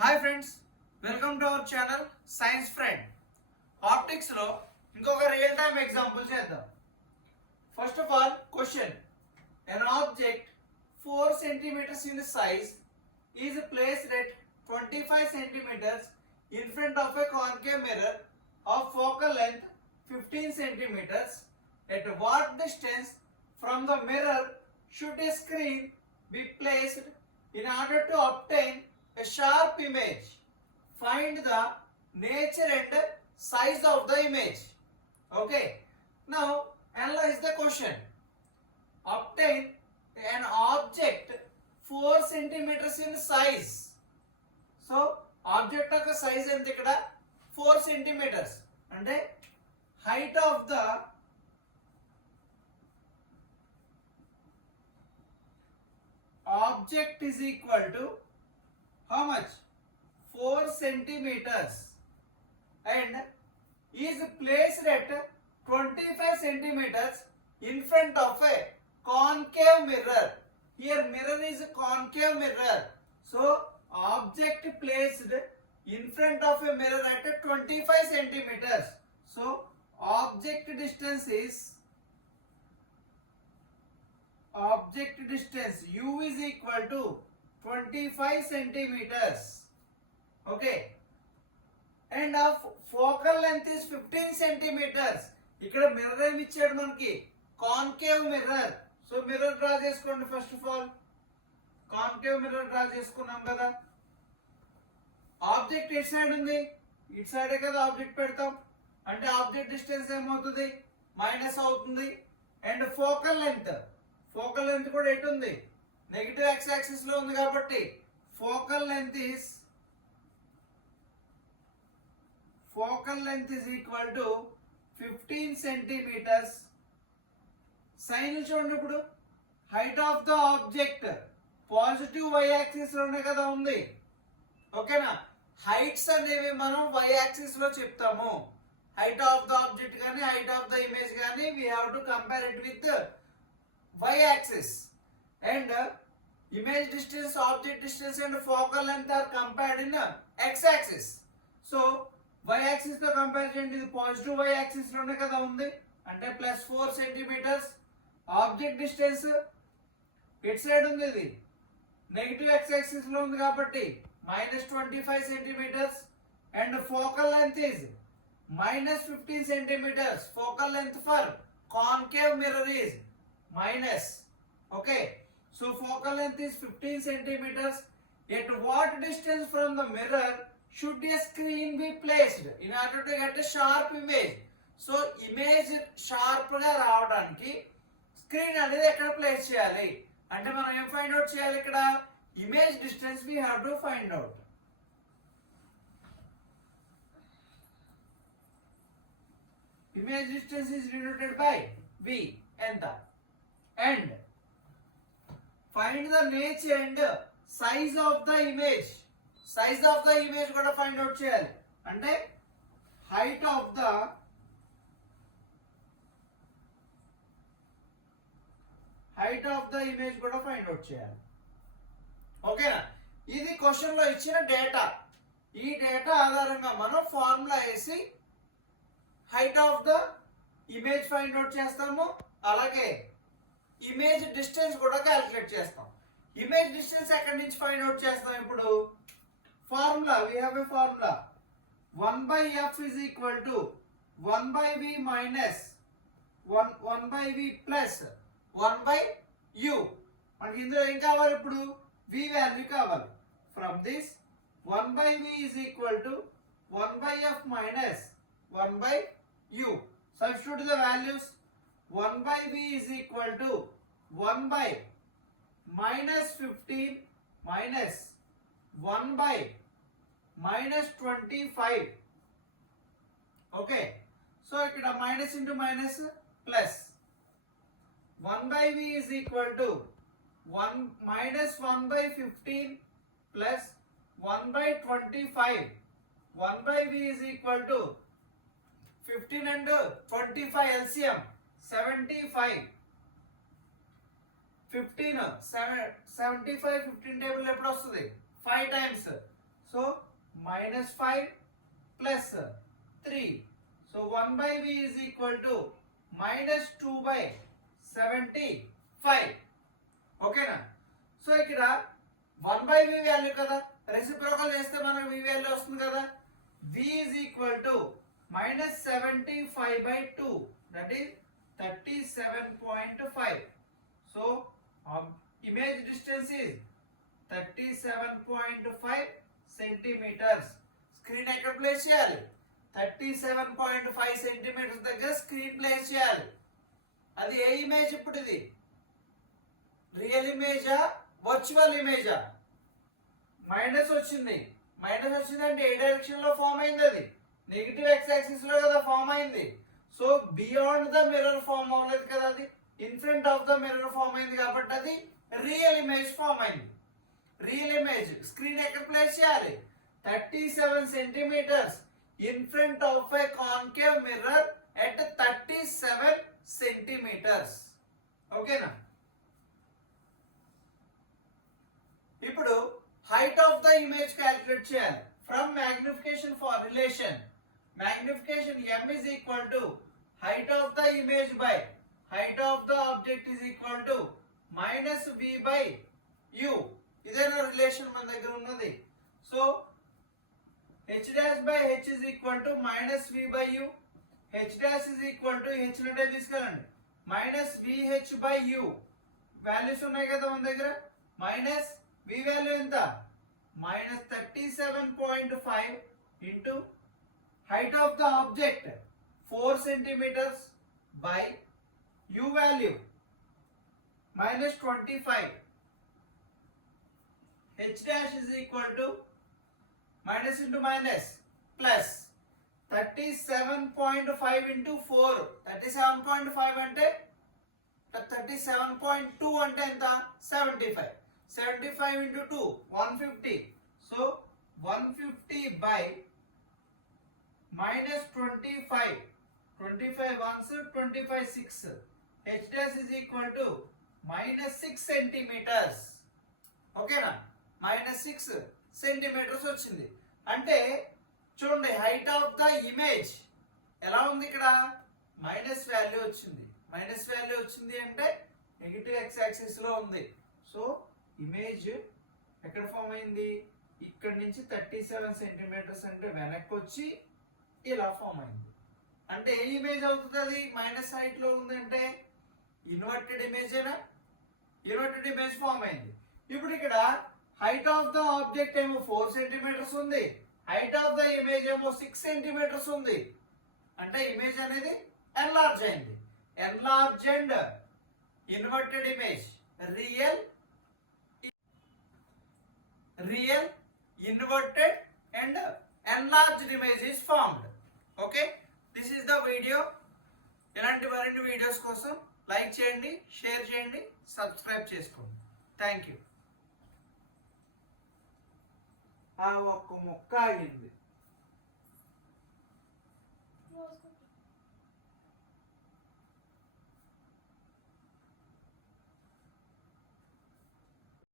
Hi friends, welcome to our channel science friend. Optics లో ఇంకొక real time example చేద్దాం. First of all question: an object 4 centimeters in size is placed at 25 centimeters in front of a concave mirror of focal length 15 centimeters. At what distance from the mirror should a screen be placed in order to obtain a sharp image? Find the nature and size of the image. Okay, now analyze the question. Obtain an object 4 centimeters in size. So object యొక్క size ఎంత ఇక్కడ 4 centimeters అంటే height of the object is equal to how much? 4 centimeters and is placed at 25 centimeters in front of a concave mirror. Here mirror is a concave mirror. So object placed in front of a mirror at 25 centimeters. So object distance u is equal to 25 centimeters. Okay, and of focal length is 15 centimeters. ఇక్కడ mirror ఏమి ఇచ్చాడు మనకి? Concave mirror. So mirror draw చేసుకోండి. First of all concave mirror draw చేసుకున్నాం కదా. ఆబ్జెక్ట్ ఎటు సైడ్ ఉంది? ఇటు సైడే కదా ఆబ్జెక్ట్ పెడతాం. అంటే ఆబ్జెక్ట్ డిస్టెన్స్ ఏమవుతుంది? మైనస్ అవుతుంది. అండ్ ఫోకల్ లెంత్ కూడా ఎటు ఉంది? నెగిటివ్ ఎక్స్ యాక్సిస్ లో ఉంది కాబట్టి focal length is equal to 15 centimeters. Sign చూడండి. ఇప్పుడు height of the object positive y axis లోనే కదా ఉంది. ఓకేనా? హైట్స్ అనేవి మనం వై యాక్సిస్ లో చెప్తాము. హైట్ ఆఫ్ ద ఆబ్జెక్ట్ కానీ హైట్ ఆఫ్ ద ఇమేజ్ కానీ we have to compare it with y axis. And image distance, object distance and focal length are compared in x axis. So y axis తో కంపేర్ చేయండి. ఇది positive y axis లోనే కదా ఉంది అంటే +4 centimeters. Object distance ఇట్ side ఉంది, ఇది నెగిటివ్ x axis లో ఉంది కాబట్టి -25 centimeters. And focal length is -15 centimeters. Focal length for concave mirror is minus. Okay, so focal length is 15 centimeters. At what distance from the mirror should a screen be placed in order to get a sharp image? So image sharp గా రావడానికి స్క్రీన్ అనేది ఎక్కడ place చేయాలి అంటే మనం ఏం find out చేయాలి? ఇక్కడ image distance we have to find out. Image distance is denoted by v ఎంత. And find the nature and size of the image. Size of the image కూడా find out చేయాలి అంటే height of the image కూడా find out చేయాలి. ఓకేనా? ఇది క్వశ్చన్ లో ఇచ్చిన డేటా. ఈ డేటా ఆధారంగా మనం ఫార్ములా వేసి height of the image find out చేస్తాము. అలాగే ఇమేజ్ డిస్టెన్స్ కూడా క్యాలిక్యులేట్ చేస్తాం. ఇమేజ్ డిస్టెన్స్ ఎక్కడి నుంచి ఫైండ్ అవుట్ చేస్తాం? ఇప్పుడు formula we have a formula 1/f is equal to 1/v minus 1/v plus 1/u. మనకి ఇందులో ఏం కావాలి? ఇప్పుడు v వాల్యూ కావాలి. From this 1/v is equal to 1/f minus 1/u. Substitute the values. 1/v is equal to 1/-15 minus 1/-25. Okay, so ikkada minus into minus plus 1/v is equal to 1 minus 1/15 plus 1/25. 1/v is equal to 15 and 25 LCM 75. 15 75 15 టేబుల్ ఎప్పుడు వస్తుంది? 5 times. So so -5 plus 3. So 1 by v is equal to -2 by 75. ఓకేనా? సో ఇక్కడ 1 by v value కదా, రెసిప్రోకల్ చేస్తే మనకు v value వస్తుంది కదా. v is equal to -75 by 2, that is 37.5. So image distance is 37.5 centimeters. Screen ఎక్కడ ప్లేస్ చేయాలి? 37.5 సెంటీమీటర్స్ దగ్గర స్క్రీన్ ప్లేస్ చేయాలి. అది ఏ ఇమేజ్? ఇప్పుడు ఇది రియల్ ఇమేజా వర్చువల్ ఇమేజా? మైనస్ వచ్చింది అంటే ఏ డైరెక్షన్ లో ఫామ్ అయింది? అది నెగిటివ్ ఎక్స్ యాక్సిస్ లో కదా ఫామ్ అయింది. So beyond the mirror form అవ్వలేదు కదా, అది in front of the mirror form అయింది కాబట్టి అది రియల్ ఇమేజ్ ఫామ్ అయింది. రియల్ ఇమేజ్ స్క్రీన్ ఎక్కడ ప్లేస్ చేయాలి? 37 centimeters in front of a concave mirror at 37 centimeters. ఓకేనా? ఇప్పుడు height of the image calculate చేయాలి from magnification for relation. Magnification m is equal to height of the image by height of the object is equal to minus v by u. ఇదేనా రిలేషన్ మన దగ్గర ఉన్నది. So h dash by h is equal to minus v by u. h dash is equal to h నుండే తీసుకెళ్ళండి minus vh by u. Values ఉన్నాయి కదా మన దగ్గర. మైనస్ v వాల్యూ ఎంత? minus 37.5 into height of the object 4 centimeters by u value minus 25. h dash is equal to minus into minus plus 37.5 into 4. 37.5 అంటే 37.2 అంటే ఎంత? 75. 75 into 2 150. So 150 by minus 25. 25 ones 25 6. h dash is equal to minus 6 centimeters. ఓకేనా? minus 6 సెంటీమీటర్స్ వచ్చింది. అంటే చూడండి హైట్ ఆఫ్ ద ఇమేజ్ ఎలా ఉంది? ఇక్కడ మైనస్ వాల్యూ వచ్చింది. మైనస్ వాల్యూ వచ్చింది అంటే నెగిటివ్ ఎక్స్ యాక్సిస్ లో ఉంది. సో ఇమేజ్ ఎక్కడ ఫామ్ అయింది? ఇక్కడ నుంచి 37 సెంటీమీటర్స్ అంటే వెనక్కి వచ్చి ఇలా ఫామ్ అయింది. అంటే ఏ ఇమేజ్ అవుతుంది? అది మైనస్ హైట్ లో ఉంది అంటే ఇన్వర్టెడ్ ఇమేజేనా? ఇన్వర్టెడ్ ఇమేజ్ ఫామ్ అయింది. ఇప్పుడు ఇక్కడ హైట్ ఆఫ్ ద ఆబ్జెక్ట్ ఏమో 4 సెంటీమీటర్స్ ఉంది, హైట్ ఆఫ్ ద ఇమేజ్ ఏమో 6 సెంటీమీటర్స్ ఉంది. అంటే ఇమేజ్ అనేది ఎన్లార్జ్ అయింది. Enlarged inverted image real inverted and enlarged image is formed. Okay, this is the video. ఇలాంటి మరిన్ని వీడియోస్ కోసం లైక్ చేయండి, షేర్ చేయండి, సబ్స్క్రైబ్ చేసుకోండి. Thank you. ఆ ఒక్క మొక్క ఆగింది.